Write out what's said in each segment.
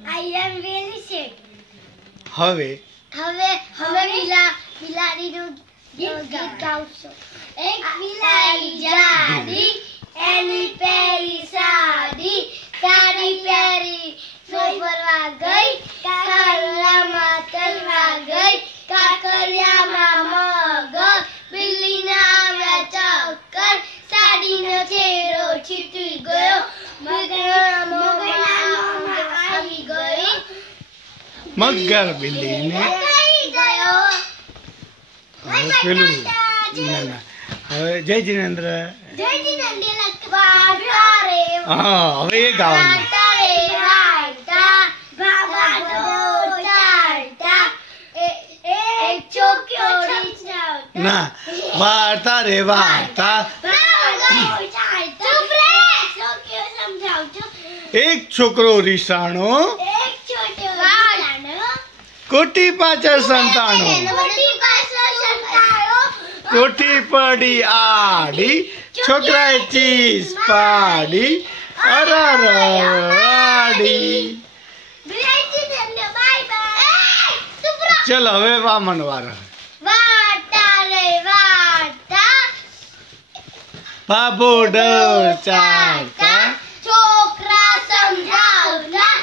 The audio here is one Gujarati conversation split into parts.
I am very sick. હવે બિલાડીનું ગીત ગાઉં છું. એક બિલાડી જાડી એની પહેરી સાડી સાડી પહેરી ફરવા ગઈ કાકરિયામાં તરવા ગઈ કાકરિયામાં મગર બિલ્લીના આવ્યા ચક્કર સાડીનો છેડો છીટી ગયો મગરના મોંમાં આવી ગઈ મગર બિલ્લીને હવે પેલું ના હવે જય જીનેન્દ્ર હા હવે એ ગાવાનું ના વાર્તા રે વાર્તા એક છોકરો રીસાણો કોટી પાછળ સંતાણો કોઠી પડી આડી છોકરાએ ચીસ પાડી અરાડી ચલ હવે વામન વાળા બાબો ડર ચારતા છોકરા સમજાવતા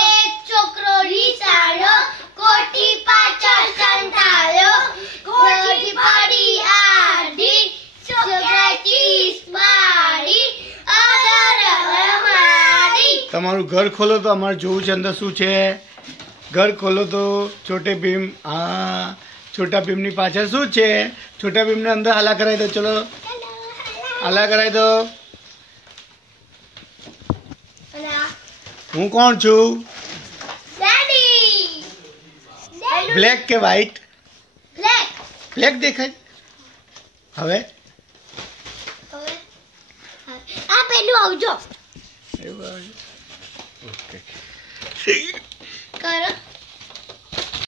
એક છોકરો રીસાણો કોટી પાછળ સંતાયો કોઠી પડી આડી છોકરા ચીસ પાડી અરાડી તમારું ઘર ખોલો તો અમારે જોવું છે અંદર શું છે ઘર ખોલો તો છોટે ભીમ હા છોટા ભીમની પાછળ શું છે છોટા ભીમને અંદર હલા કરાવી દો ચલો હલા કરાવી દો હું કોણ છું બ્લેક કે વ્હાઈટ બ્લેક દેખાય હવે આ પેલું આવજો ઓકે કરો